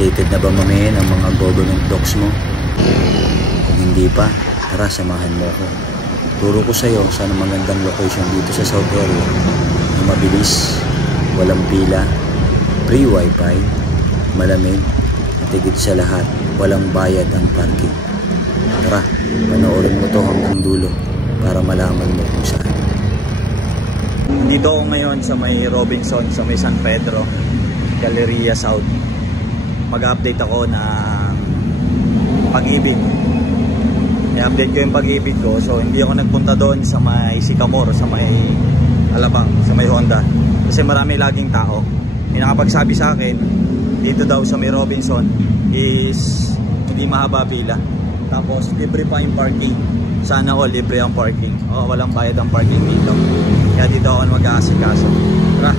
Updated na ba mamaya ang mga government docs mo? Kung hindi pa, tara samahan mo ko. Turo ko sa'yo saan ang magandang location dito sa South area na mabilis, walang pila, free wifi, malamig, at higit sa lahat, walang bayad ang parking. Tara, panoorin mo to hanggang dulo para malaman mo kung saan. Dito ako ngayon sa may Robinson, sa may San Pedro, Galleria South. Mag-update ako ng Pag-ibig. I-update ko yung Pag-ibig ko. So hindi ako nagpunta doon sa may Sycamore, sa may Alabang, sa may Honda. Kasi marami laging tao. May nakapagsabi sa akin, dito daw sa may Robinson is hindi mahaba pila. Tapos libre pa yung parking. Sana all libre ang parking. O walang bayad ang parking dito. Kaya dito ako mag-aasikaso. Tara,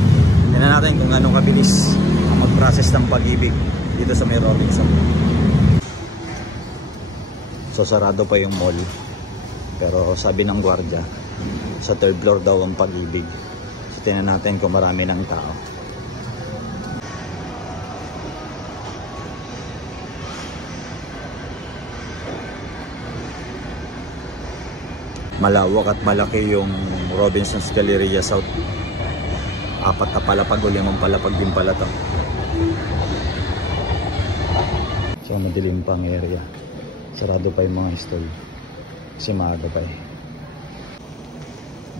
tingnan natin kung anong kabilis ang mag-process ng Pag-ibig dito sa may Robinson. So sarado pa yung mall. Pero sabi ng gwardiya, sa 3rd floor daw ang Pag-ibig. So tingnan natin kung marami ng tao. Malawak at malaki yung Robinson's Galleria South. 4 na palapag o 5 palapag din pala to. So madilim pang area. Sarado pa yung mga stall kasi maaga pa eh.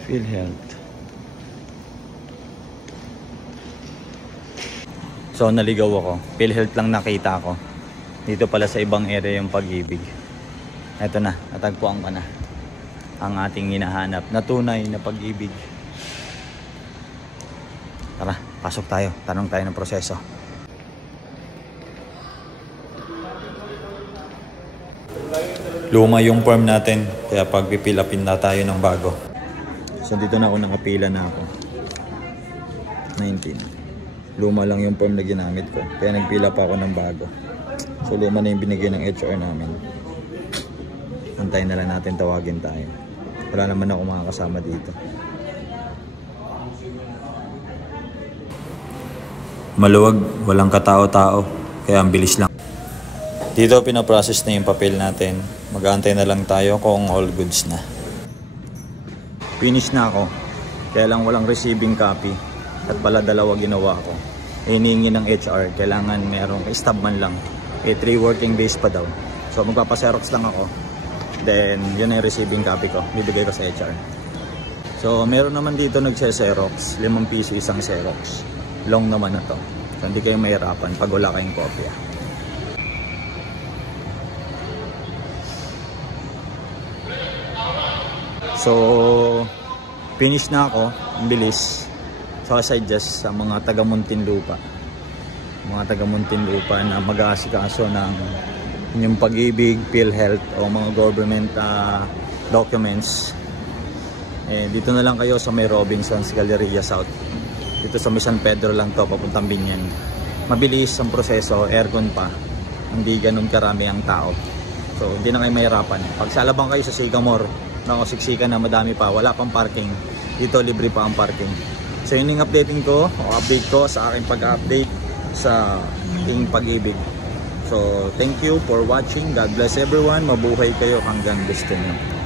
PhilHealth. So naligaw ako. PhilHealth lang nakita ko. Dito pala sa ibang area yung Pag-ibig. Eto na, natagpuan ko na ang ating hinahanap na tunay na Pag-ibig. Tara, pasok tayo. Tanong tayo ng proseso. Luma yung form natin, kaya pagpipilapin na tayo ng bago. So dito na ako, nakapila na ako. 19. Luma lang yung form na ginamit ko, kaya nagpila pa ako ng bago. So luma na yung binigay ng HR namin. Antayin na lang natin, tawagin tayo. Wala naman ako makakasama dito. Maluwag, walang katao-tao, kaya ang bilis lang. Dito pinaprocess na yung papel natin. Mag-aantay na lang tayo kung all goods na. Finish na ako. Kaya lang walang receiving copy. At pala dalawa ginawa ko. Hinihingi ng HR. Kailangan merong stab man lang. 3 working days pa daw. So magpapaserox lang ako. Then yun yung receiving copy ko. Bibigay ko sa HR. So meron naman dito nagse-xerox. 5 piso isang xerox. Long naman na to. So hindi kayo mahirapan pag wala kayong kopya. So, finish na ako. Ang bilis. So, I suggest sa mga taga Muntinlupa. Mga taga Muntinlupa na mag-aasikaso ng inyong Pag-ibig, PhilHealth o mga government documents. Dito na lang kayo sa may Robinson's Galleria South. Dito sa may San Pedro lang to, papuntang Binyan. Mabilis ang proseso, aircon pa. Hindi ganun karami ang tao. So, hindi na kayo mahirapan. Pag sa Alabang kayo sa Sycamore, nakasiksikan na madami pa, wala pang parking. Dito libre pa ang parking. So yun yung updating ko o update ko sa aking pag-update sa aking Pag-ibig. So thank you for watching. God bless everyone. Mabuhay kayo hanggang gusto nyo.